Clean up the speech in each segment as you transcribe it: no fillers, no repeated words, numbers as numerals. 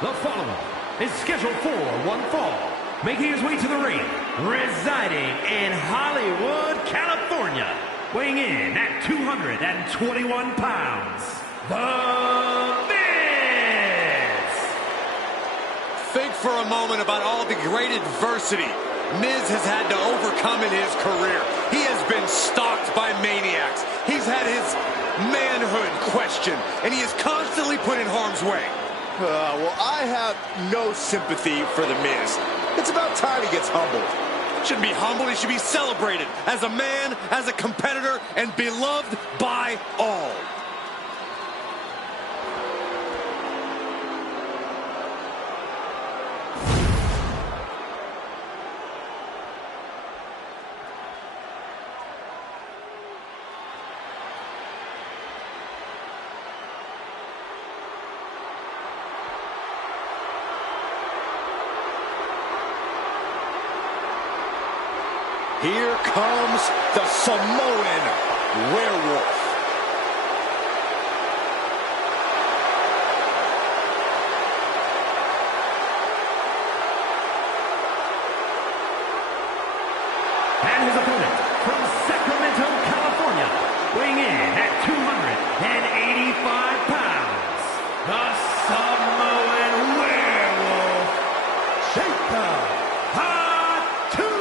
The following is scheduled for one fall, making his way to the ring, residing in Hollywood, California, weighing in at 221 pounds, The Miz! Think for a moment about all the great adversity Miz has had to overcome in his career. He has been stalked by maniacs. He's had his manhood questioned, and he is constantly put in harm's way. Well, I have no sympathy for The Miz. It's about time he gets humbled. Shouldn't be humbled, he should be celebrated as a man, as a competitor, and beloved by all. Here comes the Samoan Werewolf. And his opponent from Sacramento, California, weighing in at 285 pounds, the Samoan Werewolf, Jacob Fatu!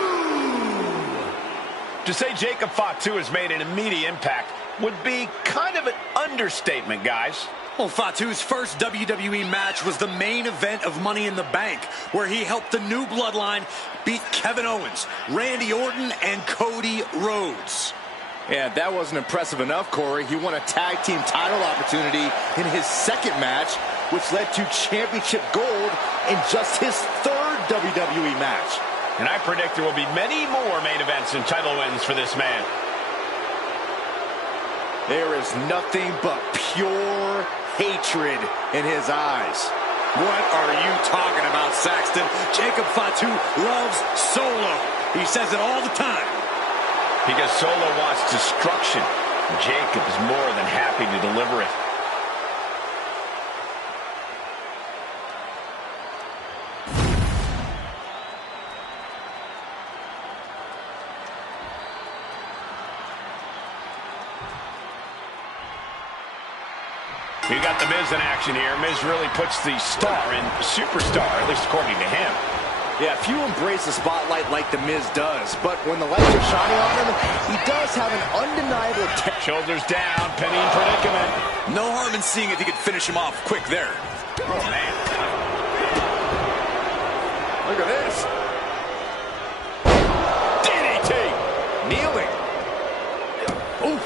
To say Jacob Fatu has made an immediate impact would be kind of an understatement, guys. Well, Fatu's first WWE match was the main event of Money in the Bank, where he helped the New Bloodline beat Kevin Owens, Randy Orton, and Cody Rhodes. Yeah, that wasn't impressive enough, Corey. He won a tag team title opportunity in his second match, which led to championship gold in just his third WWE match. And I predict there will be many more main events and title wins for this man. There is nothing but pure hatred in his eyes. What are you talking about, Saxton? Jacob Fatu loves Solo. He says it all the time. Because Solo wants destruction. Jacob is more than happy to deliver it. You got The Miz in action here. Miz really puts the star in superstar, at least according to him. Yeah, few embrace the spotlight like The Miz does, but when the lights are shining on him, he does have an undeniable Shoulders down, pinning predicament. No harm in seeing if he could finish him off quick there. Oh, man. Look at this. DDT. Kneeling. Oof.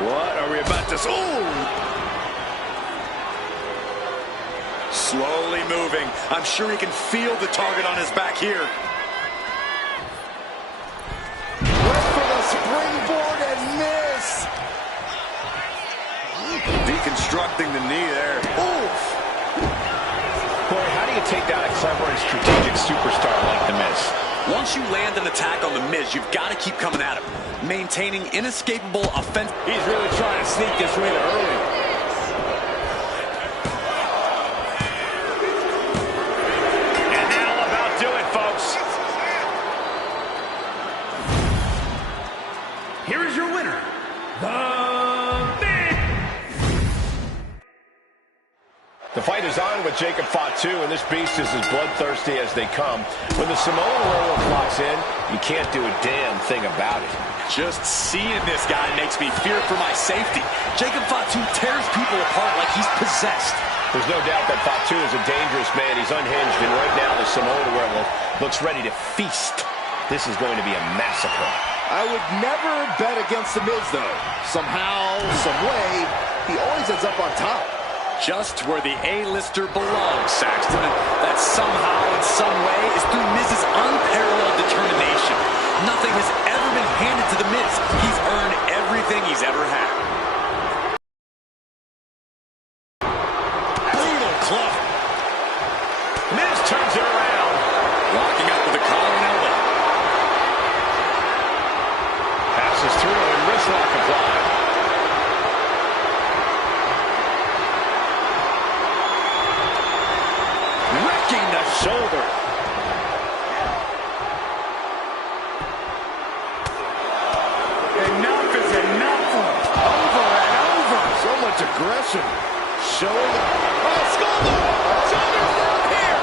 What are we about to... Ooh! Slowly moving. I'm sure he can feel the target on his back here. Went for the springboard and miss. Deconstructing the knee there. Oof. Corey, how do you take down a clever and strategic superstar like The Miz? Once you land an attack on The Miz, you've got to keep coming at him. Maintaining inescapable offense. He's really trying to sneak this win early. And that'll about do it, folks. Here is your winner, The Miz! The fight is on with Jacob Fatu, and this beast is as bloodthirsty as they come. When the Samoan Werewolf locks in, you can't do a damn thing about it. Just seeing this guy makes me fear for my safety. Jacob Fatu tears people apart like he's possessed. There's no doubt that Fatu is a dangerous man. He's unhinged, and right now the Samoan Werewolf looks ready to feast. This is going to be a massacre. I would never bet against The Miz, though. Somehow, some way, he always ends up on top. Just where the A-lister belongs, Saxton. And that somehow, in some way, is through Miz's unparalleled determination. Nothing has ever been handed to The Miz. He's earned everything he's ever had. Brutal club. Miz turns it around. Locking up with a collar and elbow. Passes through and wrist lock applied. aggression. Showing. Oh, shoulder! Shoulder down here!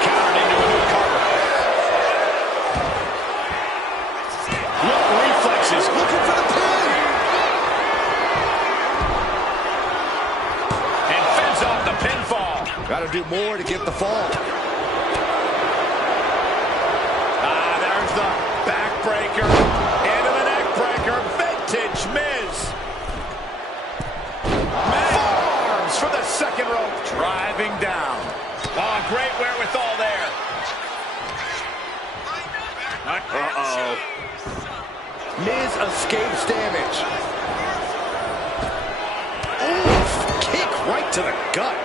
Countered into a new cover. What reflexes. Looking for the pin! And fends off the pinfall. Got to do more to get the fall. There's the backbreaker. Into the neck breaker. Vintage Miz. Forearms for the second rope. Driving down. Oh, great wherewithal there. Uh-oh. Miz escapes damage. Oof, kick right to the gut.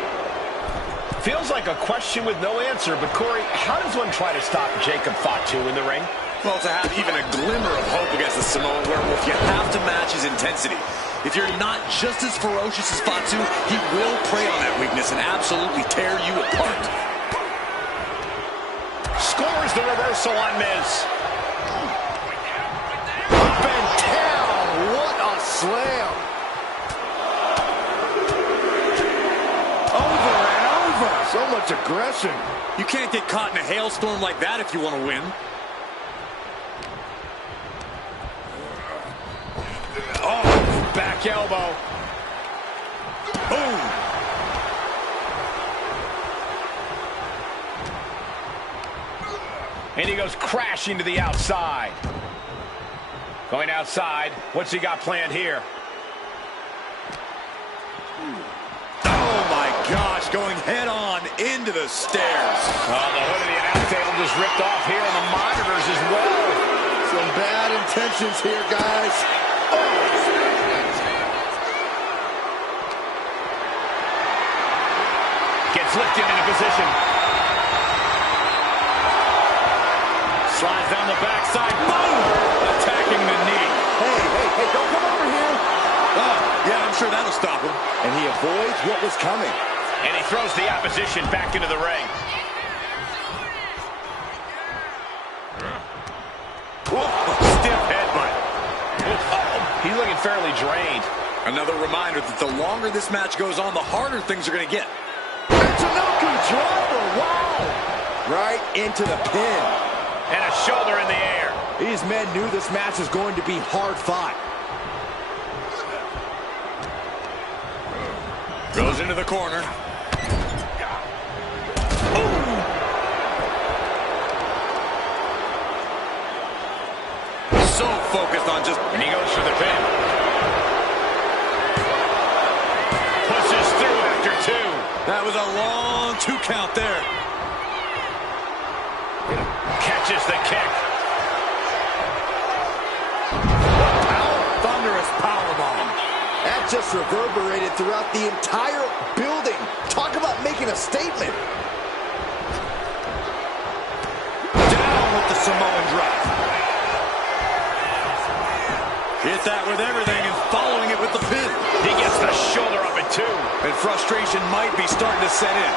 Feels like a question with no answer, but Corey, how does one try to stop Jacob Fatu in the ring? Well, to have even a glimmer of hope against the Samoan Werewolf, you have to match his intensity. If you're not just as ferocious as Fatu, he will prey on that weakness and absolutely tear you apart. Scores the reversal on Miz. Up and down. What a slam. Over and over. So much aggression. You can't get caught in a hailstorm like that if you want to win. Oh, back elbow. Boom. And he goes crashing to the outside. Going outside. What's he got planned here? Oh my gosh, going head on into the stairs. Oh, the hood of the announce table just ripped off here on the monitors as well. Some bad intentions here, guys. Gets lifted into position. Slides down the backside. Boom! Attacking the knee. Hey, don't come over here. Oh, yeah, I'm sure that'll stop him. And he avoids what was coming. And he throws the opposition back into the ring. Stiff headbutt. He's looking fairly drained. Another reminder that the longer this match goes on, the harder things are going to get. Michinoku driver, wow! Right into the pin. And a shoulder in the air. These men knew this match was going to be hard fought. Goes into the corner. So focused on just... And he goes for the pin. Pushes through after two. That was a long 2 count there. Catches the kick. Thunderous powerbomb. That just reverberated throughout the entire building. Talk about making a statement. Down with the Samoan drop. Hit that with everything and following it with the pin. He gets the shoulder up at two. And frustration might be starting to set in.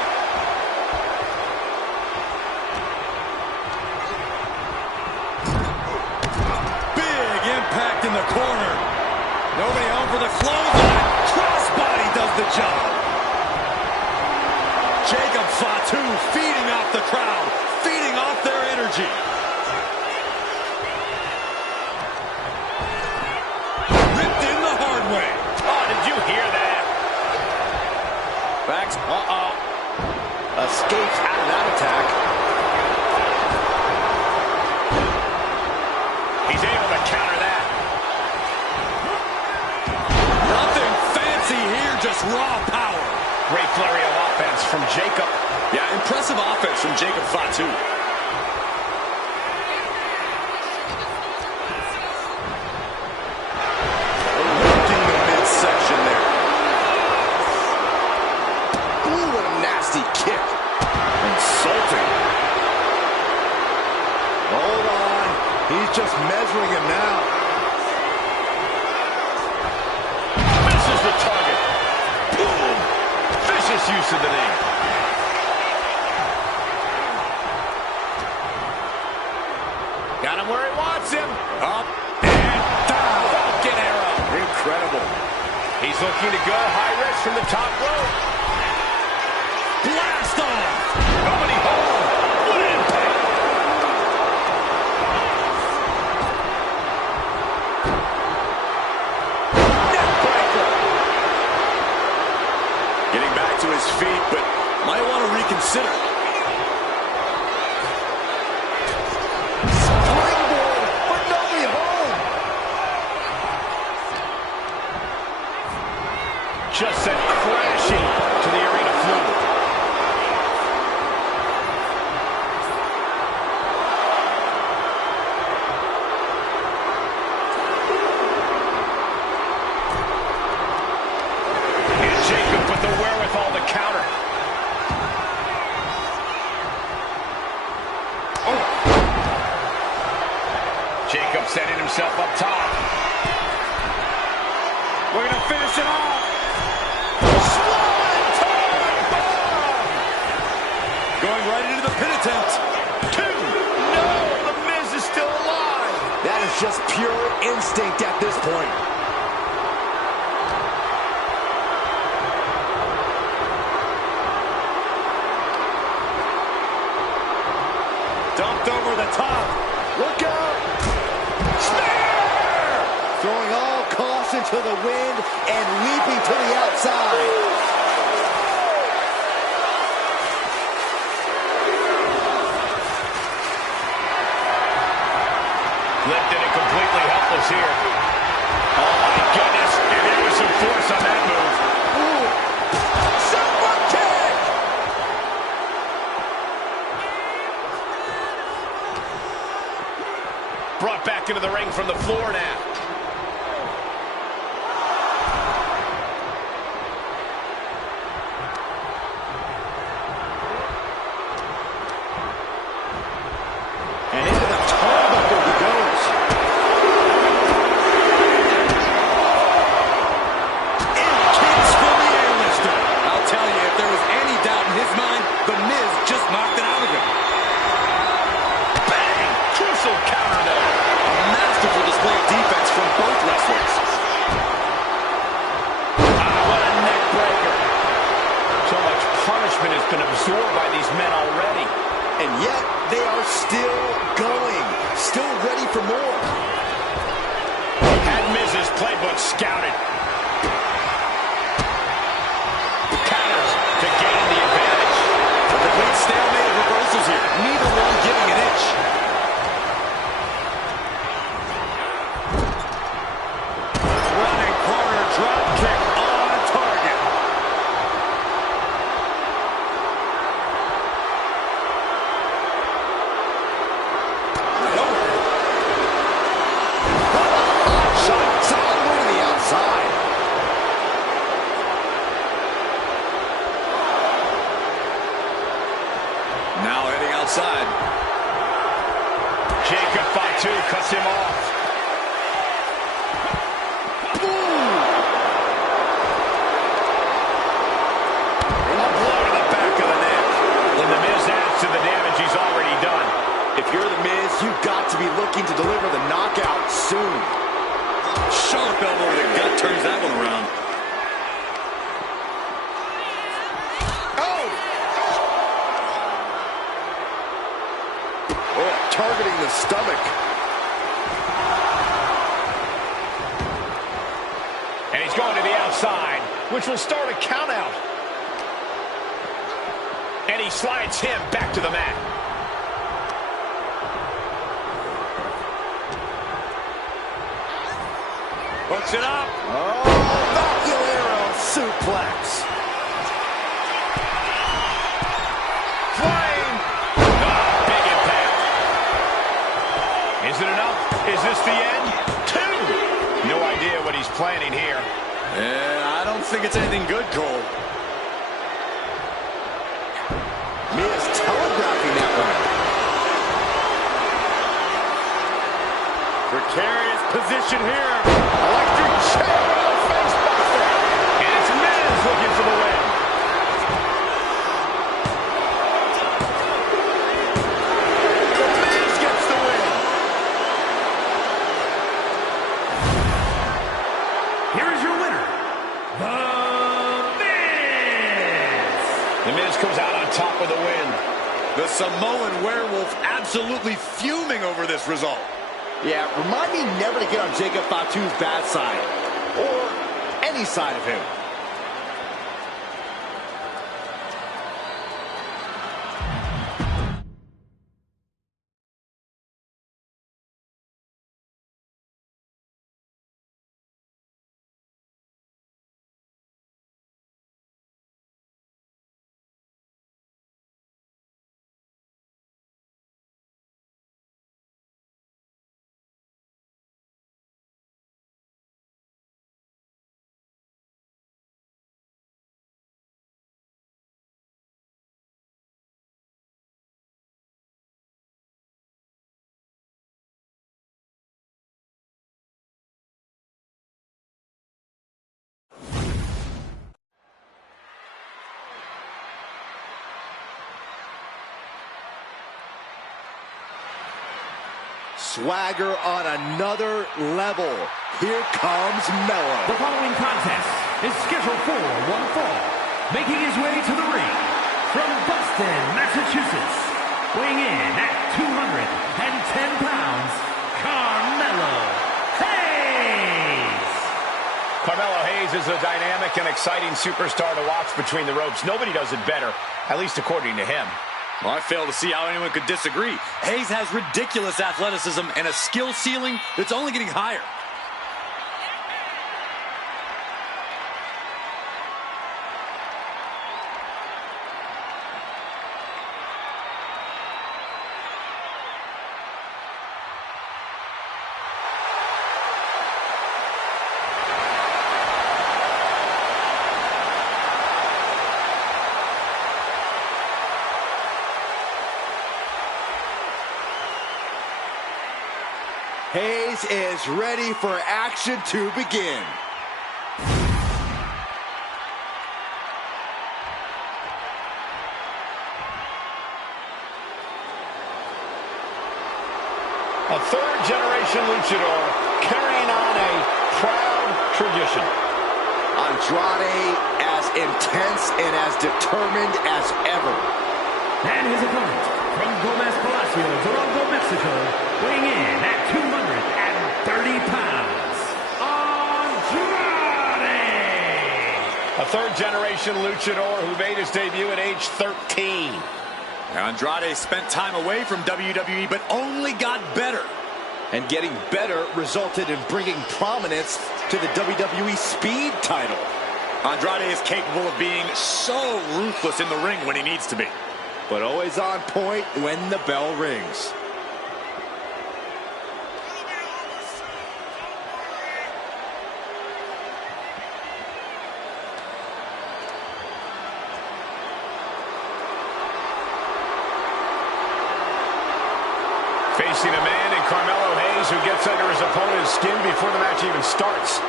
Big impact in the corner. Nobody home for the clothesline. Crossbody does the job. Jacob Fatu feeding off the crowd, feeding off their energy. Ripped in the hard way. Oh, did you hear that? Backs, escapes out of that attack. He's able to counter that. Nothing fancy here, just raw power. Great flurry of offense from Jacob. Yeah, impressive offense from Jacob Fatu. Working the midsection there. Ooh, what a nasty kick. Insulting. Hold on. He's just measuring him now. Misses the target. Boom. Vicious use of the knee. Got him where he wants him. Up and down. Falcon arrow. Incredible. He's looking to go high risk from the top rope. Blast off! Comedy home. What impact! Neckbreaker. Getting back to his feet, but might want to reconsider. Springboard for no way home. Just sent crashing to the arena floor. And Jacob with the wherewithal to counter. Oh. Jacob setting himself up top. We're going to finish it off. Going right into the pin attempt. 2. No, the Miz is still alive. That is just pure instinct at this point. Dumped over the top. Look out! Spear! Throwing all caution to the wind and leaping to the outside. Lifted and completely helpless here. Oh, my goodness. And there was some force on that move. Ooh. Super kick! Brought back into the ring from the floor now. And into the turnbuckle he goes. And kicks for the A-lister. I'll tell you, if there was any doubt in his mind, The Miz just knocked it out of him. Bang! Crucial counter there. A masterful display of defense from both wrestlers. What a neck breaker. So much punishment has been absorbed by these men already. And yet, they are still going. Still ready for more. Had Miz's playbook scouted. Counters to gain the advantage. A complete stalemate of reversals here. Neither one giving an inch. Running corner drop kick on target. Shot solid to the outside. Now heading outside. Jacob Fatu cuts him off. A blow to the back of the neck. And the Miz adds to the damage he's already done. If you're the Miz, you've got to be looking to deliver the knockout soon. Sharp elbow to the gut turns that one around. Oh, targeting the stomach. And he's going to the outside, which will start a count out. And he slides him back to the mat. Puts it up. Oh, Vaculero suplex. Flying. Oh, big impact. Is it enough? Is this the end? 2. No idea what he's planning here. Yeah, I don't think it's anything good, Cole. Miz telegraphing that one. Precarious position here. Electric chair on the face buster. And it's Miz looking for the win. The Miz gets the win. Here is your winner, comes out on top with the win. The Samoan Werewolf absolutely fuming over this result. Yeah, remind me never to get on Jacob Fatu's bad side, or any side of him. Swagger on another level. Here comes Mello. The following contest is scheduled for one fall. Making his way to the ring from Boston, Massachusetts, weighing in at 210 pounds, Carmelo Hayes. Carmelo Hayes is a dynamic and exciting superstar to watch between the ropes. Nobody does it better, at least according to him. Well, I fail to see how anyone could disagree. Hayes has ridiculous athleticism and a skill ceiling that's only getting higher. Hayes is ready for action to begin. A third-generation luchador carrying on a proud tradition. Andrade as intense and as determined as ever. And his opponent from Gomez Palacio, Toronto, Mexico, weighing in at 230 pounds, Andrade! A third-generation luchador who made his debut at age 13. Now, Andrade spent time away from WWE, but only got better. And getting better resulted in bringing prominence to the WWE Speed title. Andrade is capable of being so ruthless in the ring when he needs to be. But always on point when the bell rings. Facing a man in Carmelo Hayes who gets under his opponent's skin before the match even starts.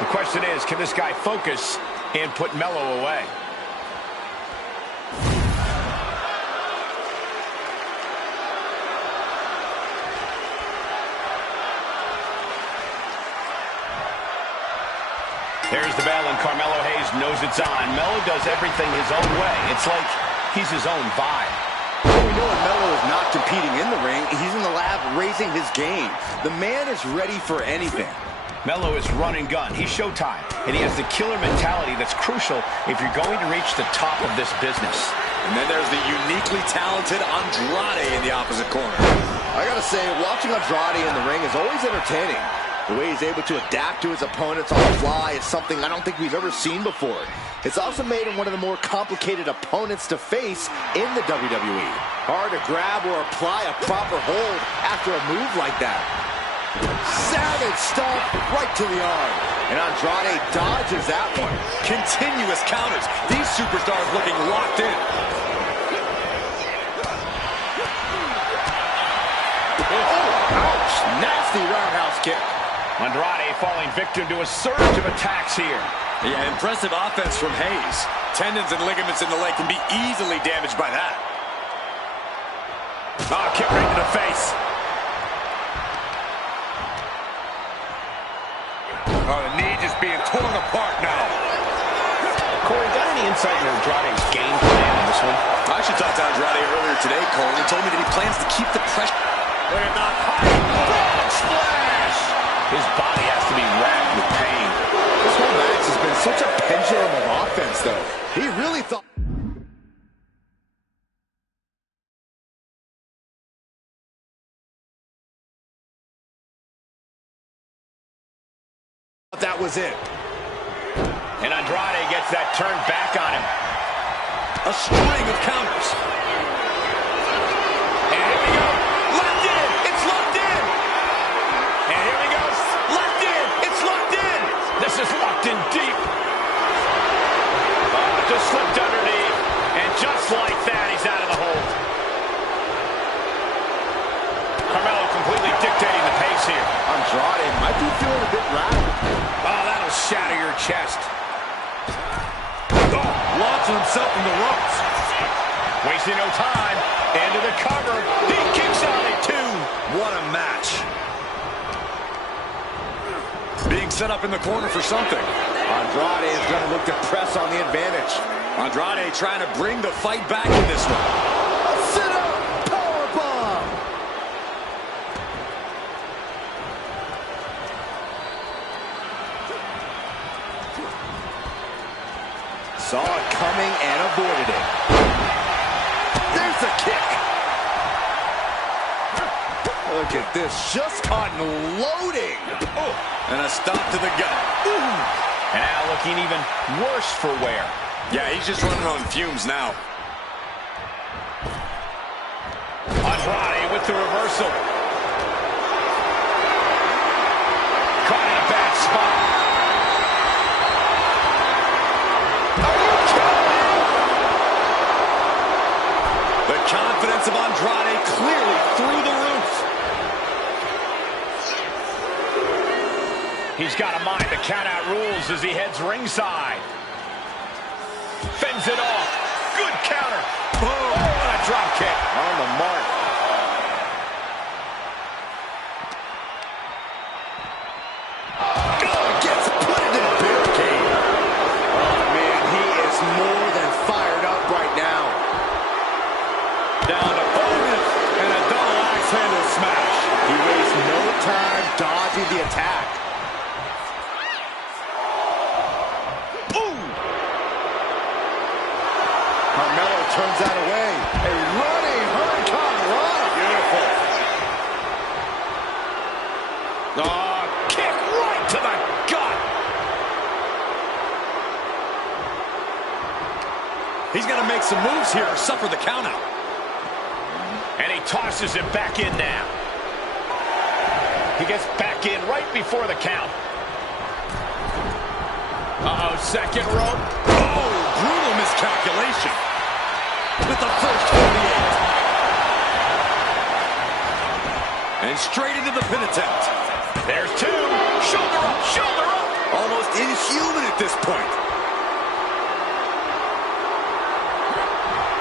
The question is, can this guy focus and put Mello away? There's the bell, and Carmelo Hayes knows it's on. Mello does everything his own way. It's like he's his own vibe. Well, we know when Mello is not competing in the ring, he's in the lab raising his game. The man is ready for anything. Mello is run and gun. He's Showtime, and he has the killer mentality that's crucial if you're going to reach the top of this business. And then there's the uniquely talented Andrade in the opposite corner. I gotta say, watching Andrade in the ring is always entertaining. The way he's able to adapt to his opponents on the fly is something I don't think we've ever seen before. It's also made him one of the more complicated opponents to face in the WWE. Hard to grab or apply a proper hold after a move like that. Savage stomp right to the arm. And Andrade dodges that one. Continuous counters. These superstars looking locked in. Oh, ouch. Nasty roundhouse kick. Andrade falling victim to a surge of attacks here. Yeah, impressive offense from Hayes. Tendons and ligaments in the leg can be easily damaged by that. Oh, kick right to the face. Oh, the knee just being torn apart now. Corey, got any insight into Andrade's game plan in this one. I actually talked to Andrade earlier today, Cole. He told me that he plans to keep the pressure. Look at the frog splash! His body has to be racked with pain. This whole match has been such a pendulum of offense, though. He really thought that was it. And Andrade gets that turned back on him. A string of counters. And here we go. Locked in. It's locked in. And here we go. Locked in. It's locked in. This is locked in deep. Just slipped underneath. And just like that, he's out of the hold. Carmelo completely dictating the pace here. Andrade might be feeling a bit rattled. Oh, that'll shatter your chest. Launching himself from the ropes. Wasting no time. Into the cover. He kicks out at 2. What a match. Being set up in the corner for something. Andrade is going to look to press on the advantage. Andrade trying to bring the fight back in this one. A sit-up powerbomb. Saw it coming and avoided it. There's the kick. Look at this, just unloading. Oh, and a stop to the gut. And now looking even worse for wear. Yeah, he's just running on fumes now. Andrade with the reversal. Caught in a bad spot. The confidence of Andrade clearly through the roof. He's got to mind the count-out rules as he heads ringside. Fends it off. Good counter. Boom. Oh, and a drop kick. On the mark. Gets put into the barricade. Oh, man, he is more than fired up right now. Down to bonus and a double axe handle smash. He wastes no time dodging the attack. Carmelo turns that away. A running Hurricane Rana. Beautiful. Oh, kick right to the gut. He's got to make some moves here or suffer the countout. And he tosses it back in now. He gets back in right before the count. Uh-oh, second rope. Oh, brutal miscalculation. With the first 48. And straight into the pin attempt. There's 2. Shoulder up, shoulder up. Almost inhuman at this point.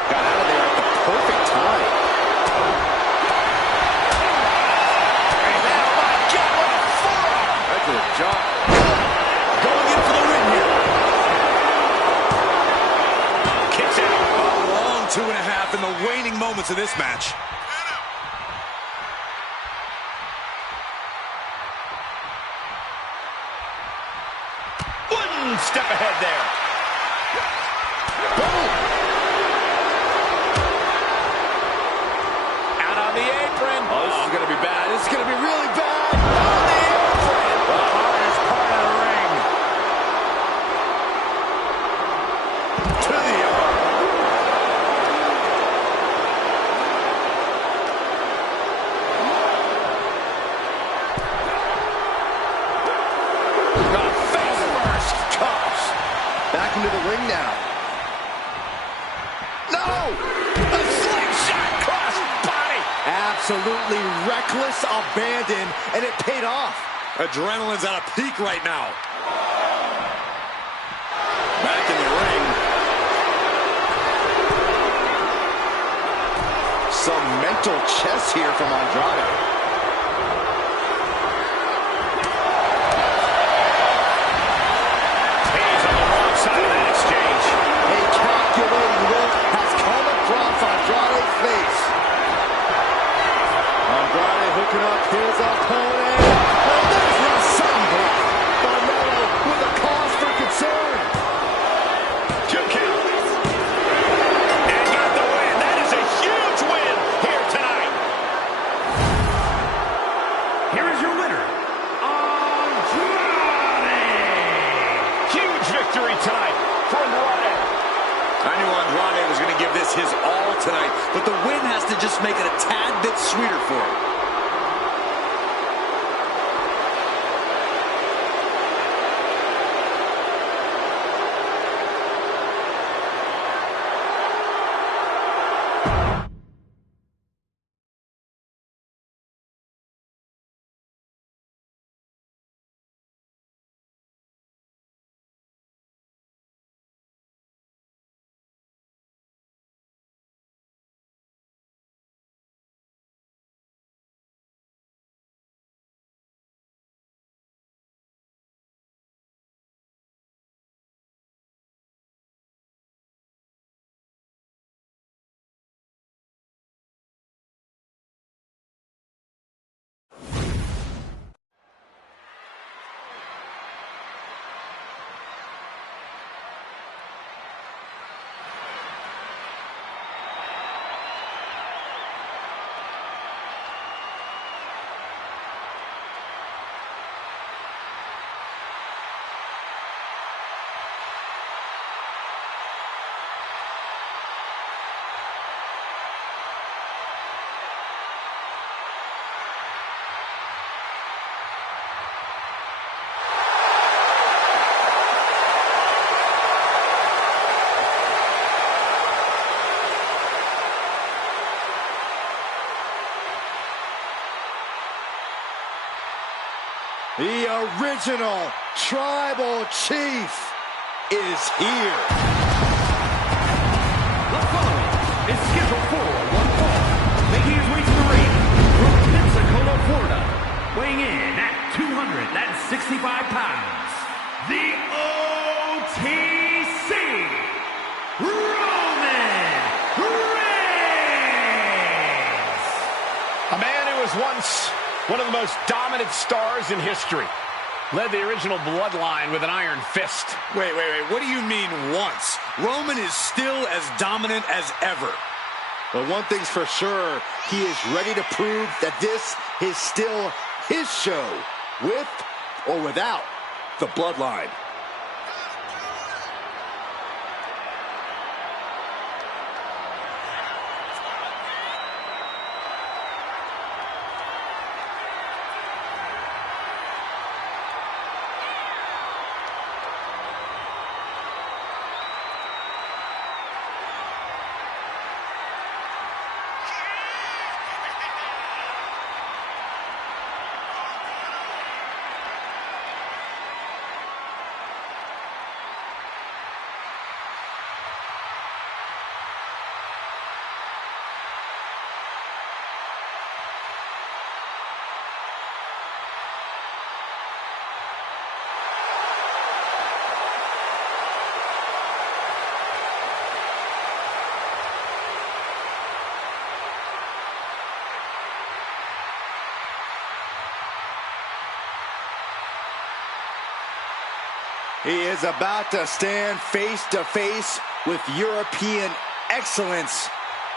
Got out of there at the perfect time. And oh my God, what a forearm. That's a jump. Going in for the win here. Kicks out. A long 2.5 in the waning moments of this match. One step ahead there. Boom. Out on the apron. Oh, this is going to be bad. This is going to be really bad. On the apron. The hardest part of the ring. To the arm. Face first. Cuffs. Back into the ring now. No! A slingshot cross body. Absolutely reckless abandon, and it paid off. Adrenaline's at a peak right now. Back in the ring. Some mental chess here from Andrade. He's on the wrong side of that exchange. A calculating look has come victory tonight for Andrade. I knew Andrade was going to give this his all tonight, but the win has to just make it a tad bit sweeter for him. The original Tribal Chief is here. The following is scheduled for one fall. Making his way to the ring from Pensacola, Florida. Weighing in at 265 pounds. The OTC, Roman Reigns. A man who was once one of the most dominant stars in history. Led the original bloodline with an iron fist. Wait. What do you mean once? Roman is still as dominant as ever. But one thing's for sure, he is ready to prove that this is still his show, with or without the bloodline. He is about to stand face to face with European excellence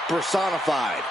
personified.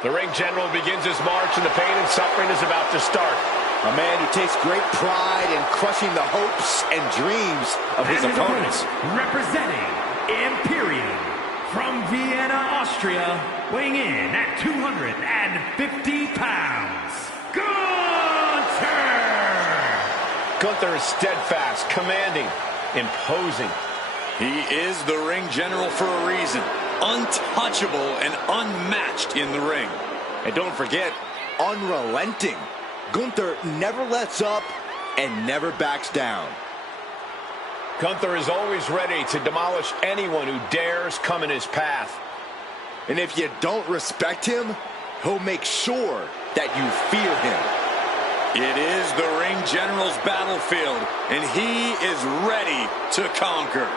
The ring general begins his march, and the pain and suffering is about to start. A man who takes great pride in crushing the hopes and dreams of his opponents. Representing Imperium from Vienna, Austria, weighing in at 250 pounds, Gunther! Gunther is steadfast, commanding, imposing. He is the ring general for a reason. Untouchable and unmatched in the ring. And don't forget, unrelenting. Gunther never lets up and never backs down. Gunther is always ready to demolish anyone who dares come in his path. And if you don't respect him, he'll make sure that you fear him. It is the ring general's battlefield, and he is ready to conquer.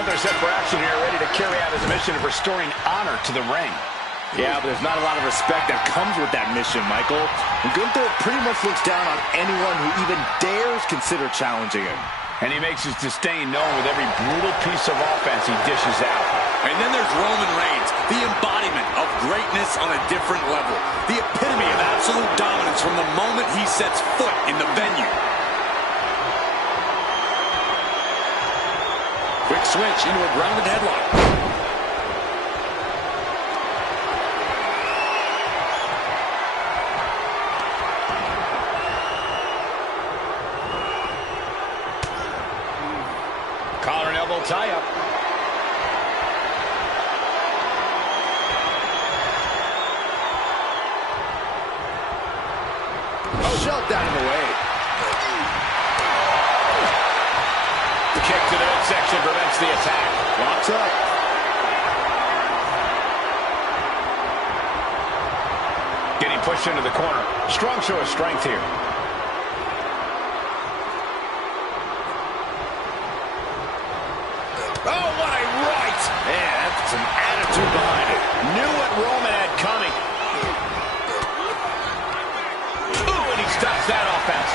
Gunther set for action here, ready to carry out his mission of restoring honor to the ring. Yeah, but there's not a lot of respect that comes with that mission, Michael. And Gunther pretty much looks down on anyone who even dares consider challenging him. And he makes his disdain known with every brutal piece of offense he dishes out. And then there's Roman Reigns, the embodiment of greatness on a different level. The epitome of absolute dominance from the moment he sets foot in the venue. Quick switch into a grounded headlock. Collar and elbow tie-up. Shoved down in the way. The kick to the midsection prevents the attack. Locks up. Getting pushed into the corner. Strong show of strength here. Oh, what a right! Man, that's some attitude behind it. Knew what Roman had coming. Ooh, and he stops that offense.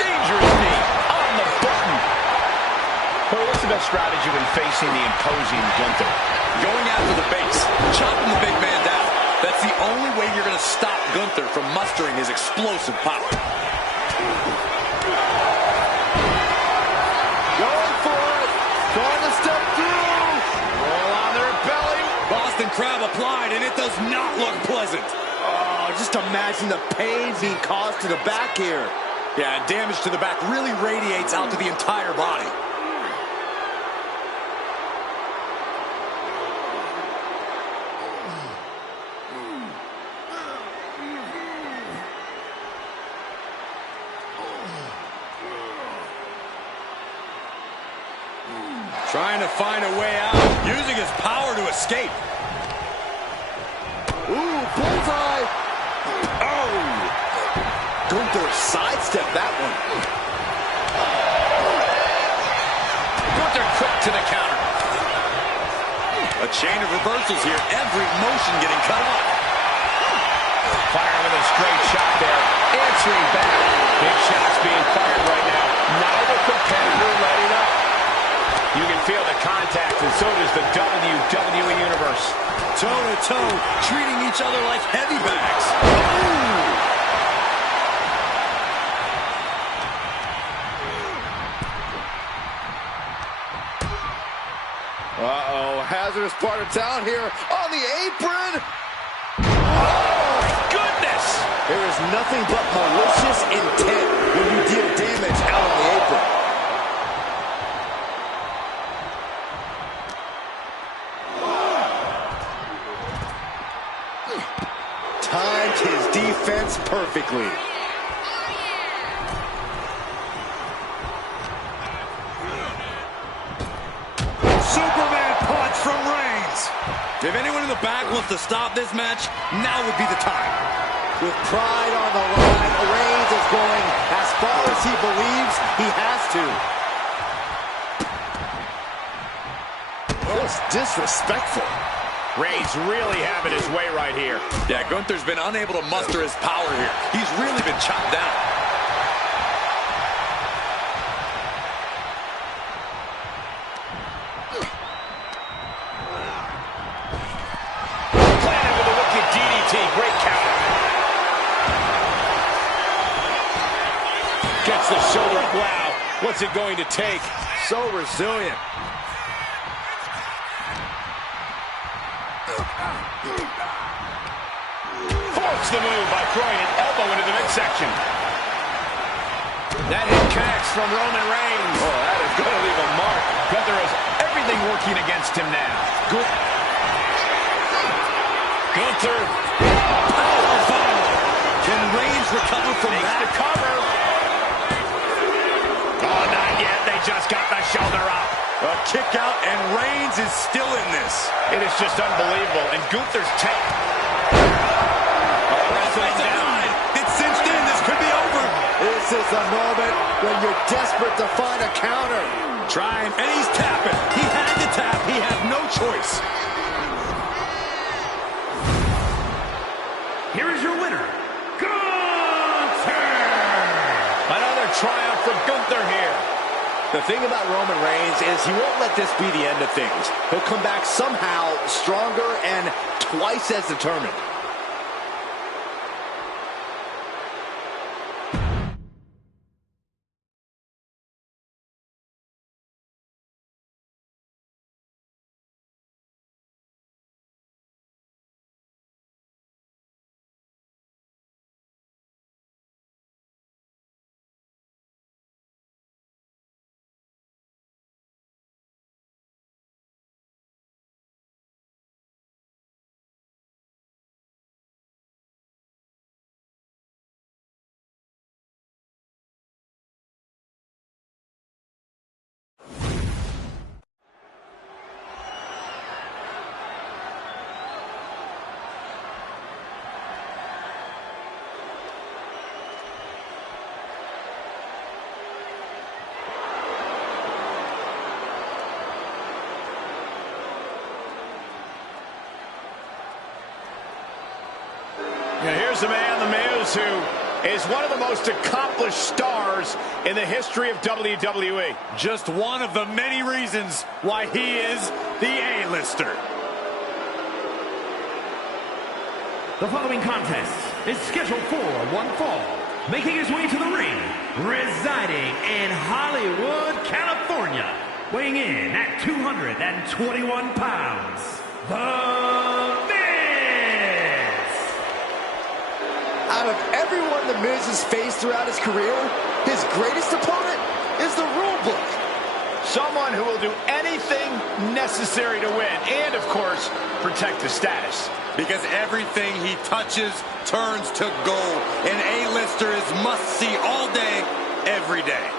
Dangerous knee on the button. Well, what's the best strategy when facing the imposing Gunther? Going after the base, chopping the big man down. That's the only way you're going to stop Gunther from mustering his explosive power. Going for it. Trying to step through. Roll on their belly. Boston Crab applied, and it does not look pleasant. Oh, just imagine the pain being caused to the back here. Yeah, damage to the back really radiates out to the entire body. Trying to find a way out, using his power to escape. Ooh, bullseye. Oh. Gunther sidestepped that one. Gunther quick to the counter. A chain of reversals here, every motion getting cut off. Firing with a straight shot there. Answering back. Big shots being fired right now. Neither competitor letting up. You can feel the contact, and so does the WWE Universe. Toe-to-toe, treating each other like heavy bags. Uh-oh, hazardous part of town here on the apron. Oh, my goodness! There is nothing but malicious intent when you deal damage out on the apron. Timed his defense perfectly. Superman punch from Reigns. If anyone in the back wants to stop this match, now would be the time. With pride on the line, Reigns is going as far as he believes he has to. Oh, it's disrespectful. Reigns really having his way right here. Yeah, Gunther's been unable to muster his power here. He's really been chopped down. Planted with a wicked DDT. Great counter. Gets the shoulder up. Wow. What's it going to take? So resilient. Forks the move by throwing an elbow into the midsection. That hit connects from Roman Reigns. Oh, that is going to leave a mark. Gunther has everything working against him now. Gunther. Powerbomb. Can Reigns recover from that? The cover. Oh, not yet. They just got the shoulder up. A kick out, and Reigns is still in this. It is just unbelievable. And Gunther's take. It's cinched in. This could be over. This is the moment when you're desperate to find a counter. Trying, and he's tapping. He had to tap. He had no choice. Here is your winner, Gunther! Another triumph for Gunther here. The thing about Roman Reigns is he won't let this be the end of things. He'll come back somehow stronger and twice as determined. Now here's a man, The Miz, who is one of the most accomplished stars in the history of WWE. Just one of the many reasons why he is the A-lister. The following contest is scheduled for one fall. Making his way to the ring, residing in Hollywood, California. Weighing in at 221 pounds, The Miz! Out of everyone The Miz has faced throughout his career, his greatest opponent is the rule book. Someone who will do anything necessary to win and, of course, protect his status. Because everything he touches turns to gold. An A-lister is must-see all day, every day.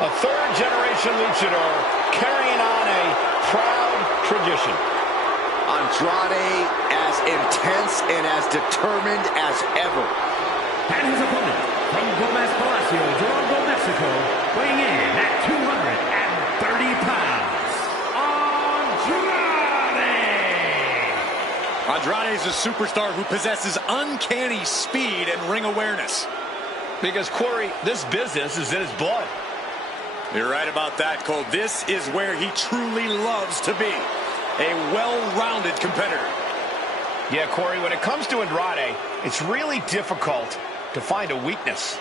A third-generation luchador carrying on a proud tradition. Andrade as intense and as determined as ever. And his opponent, from Gomez Palacio, Durango, Mexico, weighing in at 230 pounds, Andrade! Andrade is a superstar who possesses uncanny speed and ring awareness. Because, Corey, this business is in his blood. You're right about that, Cole. This is where he truly loves to be. A well-rounded competitor. Yeah, Corey, when it comes to Andrade, it's really difficult to find a weakness.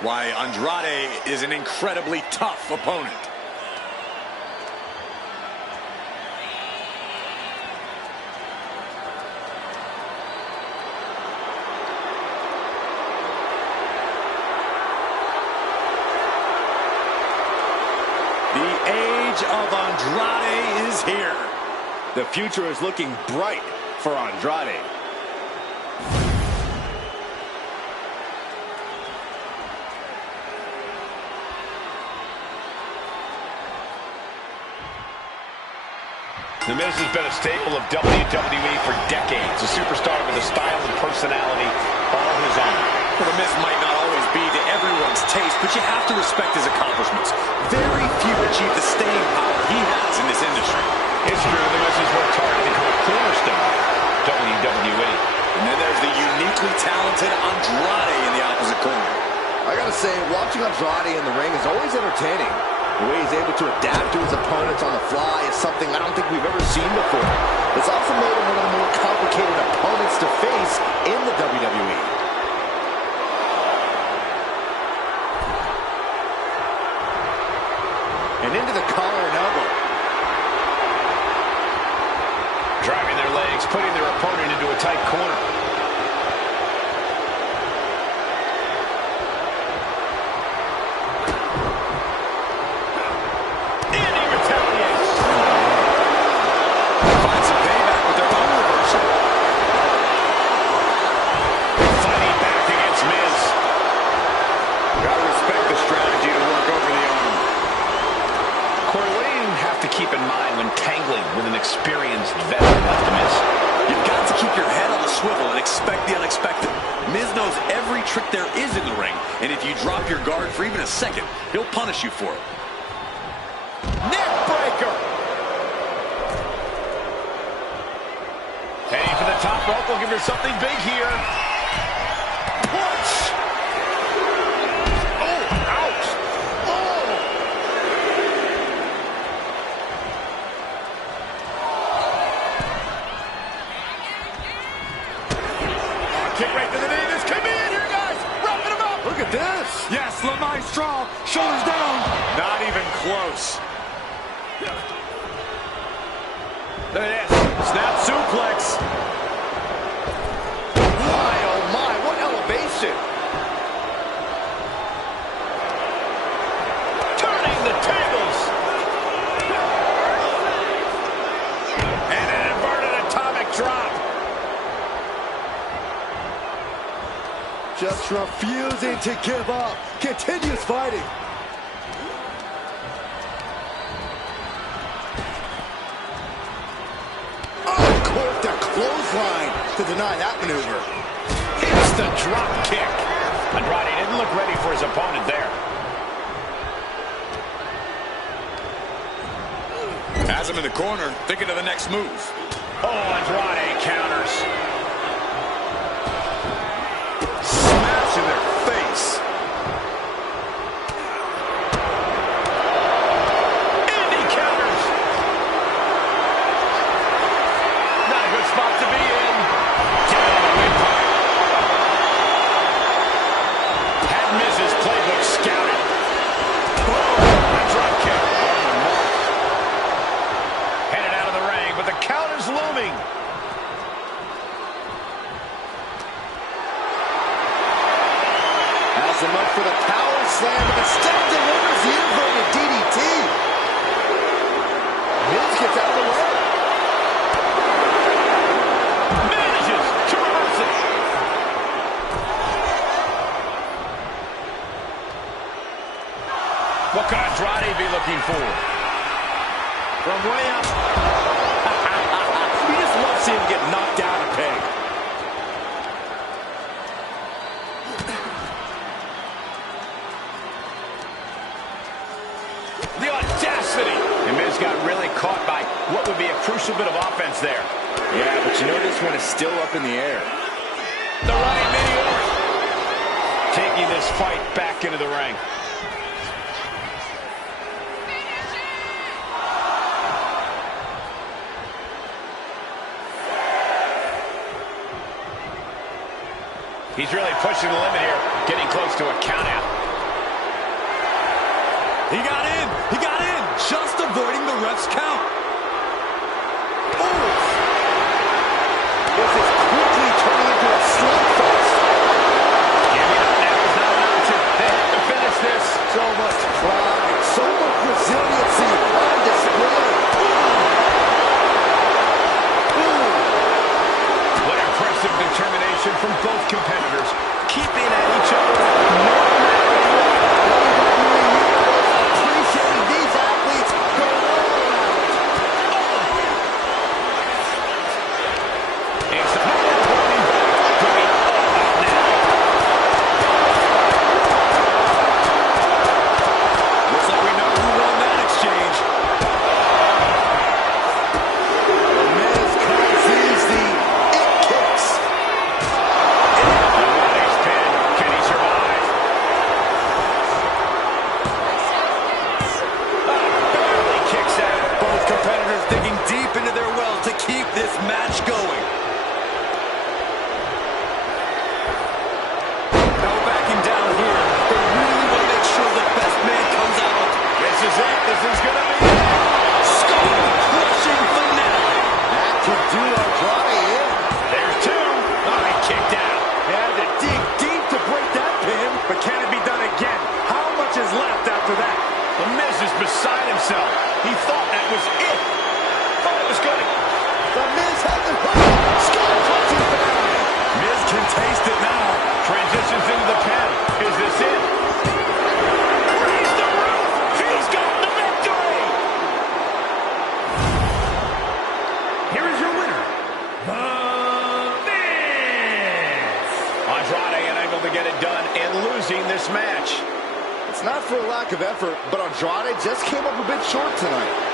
Why, Andrade is an incredibly tough opponent. The age of Andrade is here. The future is looking bright for Andrade. The Miz has been a staple of WWE for decades. A superstar with a style and personality all his own. Well, The Miz might not always be to everyone's taste, but you have to respect his accomplishments. Very few achieve the staying power he has in this industry. It's true, The Miz has worked hard to become a cornerstone of WWE. And then there's the uniquely talented Andrade in the opposite corner. I gotta say, watching Andrade in the ring is always entertaining. The way he's able to adapt to his opponents on the fly is something I don't think we've ever seen before. It's also made him one of the more complicated opponents to face in the WWE. And into the collar and elbow. Driving their legs, putting their opponent into a tight corner. Fighting back against Miz. when tangling with an experienced veteran like The Miz. You've got to keep your head on the swivel and expect the unexpected. Miz knows every trick there is in the ring, and if you drop your guard for even a second, he'll punish you for it. Neck breaker! Heading for the top rope, looking for something big here. Punch! Oh, ouch! Oh! Kick right to the knee. This could be it here, guys. Wrapping him up. Look at this! Yes, La Maestro. Shoulders down. Not even close. Look at this. Snap suplex. My, oh my, what elevation! Turning the tables. And an inverted atomic drop. Just refusing to give up. Continues fighting. Uncorked a clothesline to deny that maneuver. Hits the drop kick. Andrade didn't look ready for his opponent there. Has him in the corner, thinking of the next move. Oh, Andrade counters. Smash in their face. And he counters. Not a good spot to be in. Down on the windpipe. Had Miz's playbook scouted. Oh, a drop kick. Headed out of the ring, but the count is looming. Has him up for the power slam, but instead delivers the inverted DDT. Miz gets out of the way. Manages to reverse it. What could Andrade be looking for? From way up. We just love seeing him get knocked down a peg. The audacity! And Miz got really caught by what would be a crucial bit of offense there. Yeah, but you know this one is still up in the air. The running meteor. Taking this fight back into the ring. He's really pushing the limit here, getting close to a count out. He got in. He got in. Just avoiding the ref's count. Oh! This is quickly turning into a slugfest. Giving up now is not an option. They have to finish this. So much pride, so much resiliency on display. What impressive determination from both competitors, keeping at each other no matter what. Appreciating these athletes go all out. It's the power holding back, going all out now. Looks like we know who won that exchange. The Miz calls these the it kicks. Andrade's pin. Can he survive? Barely kicks out. Both competitors digging deep into their well to keep this match going. No backing down here. They really want to make sure the best man comes out. This is it. This is going to be it. Skull-crushing finale. That could do Andrade in. There's two. Oh, he kicked out. They had to dig deep to break that pin, but can it be done again? How much is left after that? The Miz is beside himself. He thought that was it. Thought it was going to... The Miz has the hook. Skull-crushing finale. Miz can taste it now. Transitions into the pin. Is this it? Raise the roof. He's got the victory. not for a lack of effort, but Andrade just came up a bit short tonight.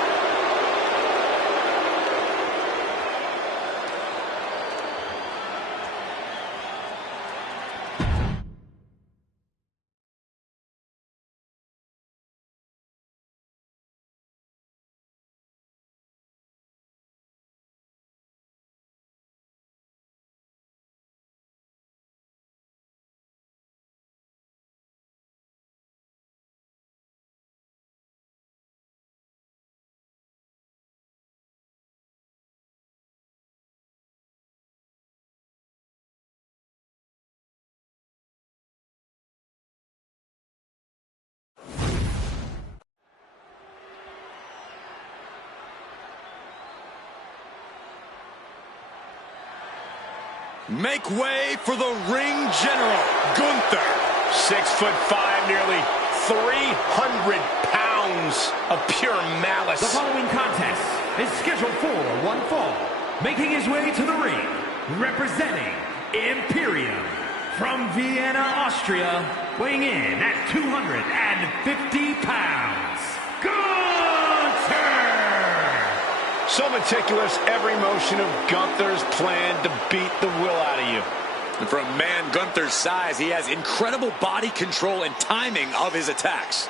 Make way for the ring general, Gunther. 6'5", nearly 300 pounds of pure malice. The following contest is scheduled for one fall. Making his way to the ring, representing Imperium from Vienna, Austria, weighing in at 250 pounds, Gunther! So meticulous, every motion of Gunther's plan to beat the will out of you. And for a man Gunther's size, he has incredible body control and timing of his attacks.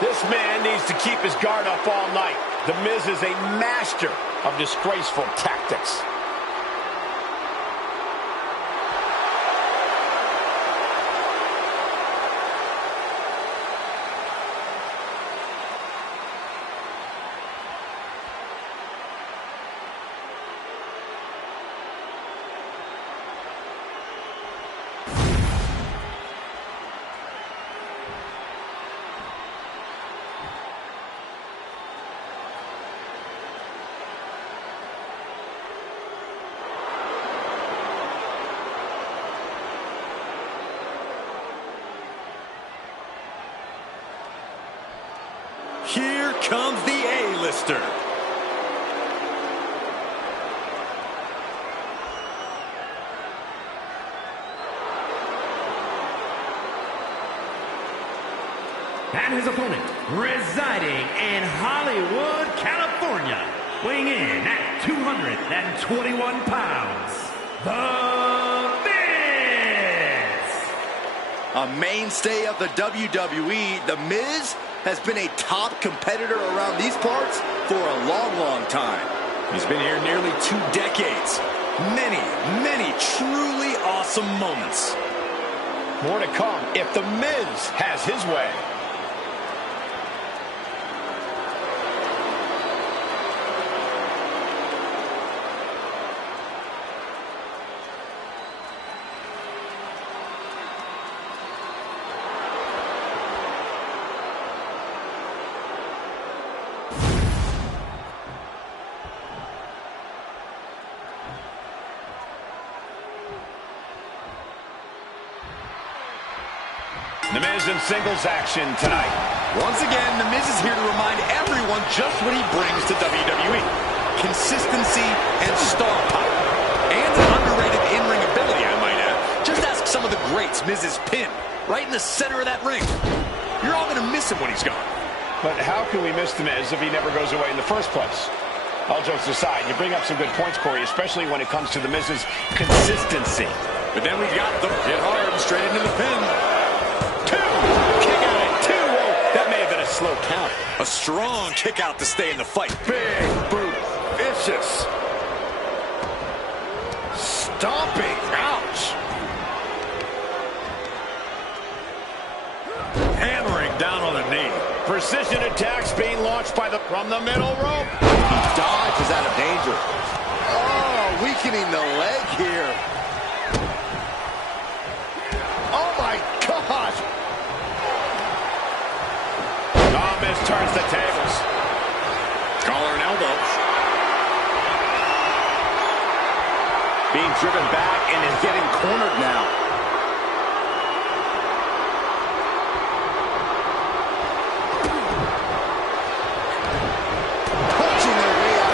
This man needs to keep his guard up all night. The Miz is a master of disgraceful tactics. Here comes the A-lister. And his opponent, residing in Hollywood, California, weighing in at 221 pounds, The Miz! A mainstay of the WWE, The Miz has been a top competitor around these parts for a long, long time. He's been here nearly 2 decades. Many, many truly awesome moments. More to come if The Miz has his way. The Miz in singles action tonight. Once again, The Miz is here to remind everyone just what he brings to WWE. Consistency and star power. And an underrated in-ring ability, I might add. Just ask some of the greats Miz has pinned right in the center of that ring. You're all going to miss him when he's gone. But how can we miss The Miz if he never goes away in the first place? All jokes aside, you bring up some good points, Corey, especially when it comes to The Miz's consistency. But then we've got the hit hard straight into the pin. Slow count. A strong kick out to stay in the fight. Big boot, vicious. Stomping, ouch. Hammering down on the knee. Precision attacks being launched from the middle rope. He dodges out of danger. Oh, weakening the leg here. Oh my gosh. Miz turns the tables. Collar and elbow. Being driven back and is getting cornered now. Punching their way out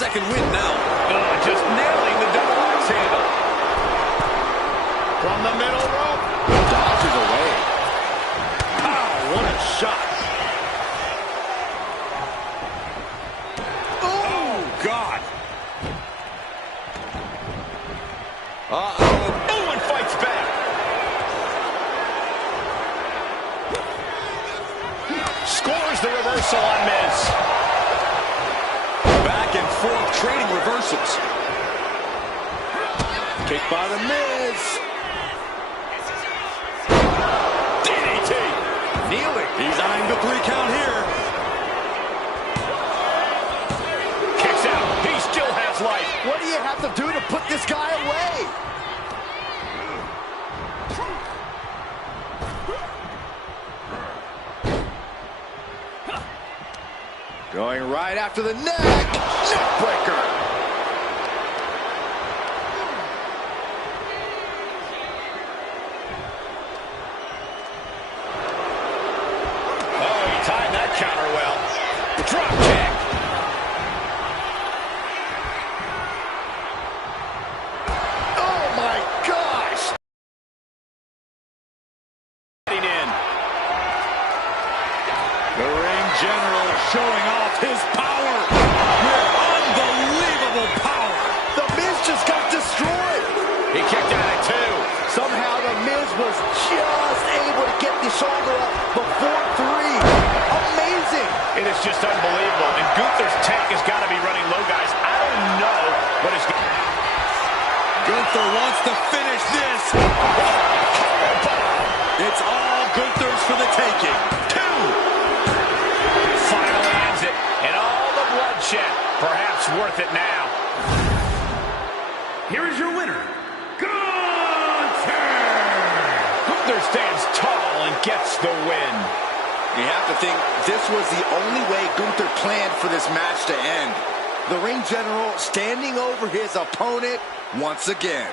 second win now. Oh, just nailing the double axe handle. From the middle rope. Dodges away. Oh, what a shot. Oh, God. Uh-oh. Owen fights back. Scores the reversal on Miz. Back and forth, trading reversals. Kick by the Miz. DDT. Kneeling. He's eyeing the 3 count here. Kicks out. He still has life. What do you have to do to put this guy away? Going right after the neck. Neckbreaker. Oh, he timed that counter well. Drop kick. Oh my gosh. Getting in. The ring general showing off his power with unbelievable power. The Miz just got destroyed. He kicked out at 2. Somehow the Miz was just able to get the shoulder up before 3. Amazing. It is just unbelievable. And Gunther's tank has got to be running low, guys. I don't know what is... Gunther wants to finish this. It's all Gunther's for the taking. 2. Finally ends it. And all the bloodshed. Perhaps worth it now. Here is your winner, Gunther! Gunther stands tall and gets the win. You have to think this was the only way Gunther planned for this match to end. The ring general standing over his opponent once again.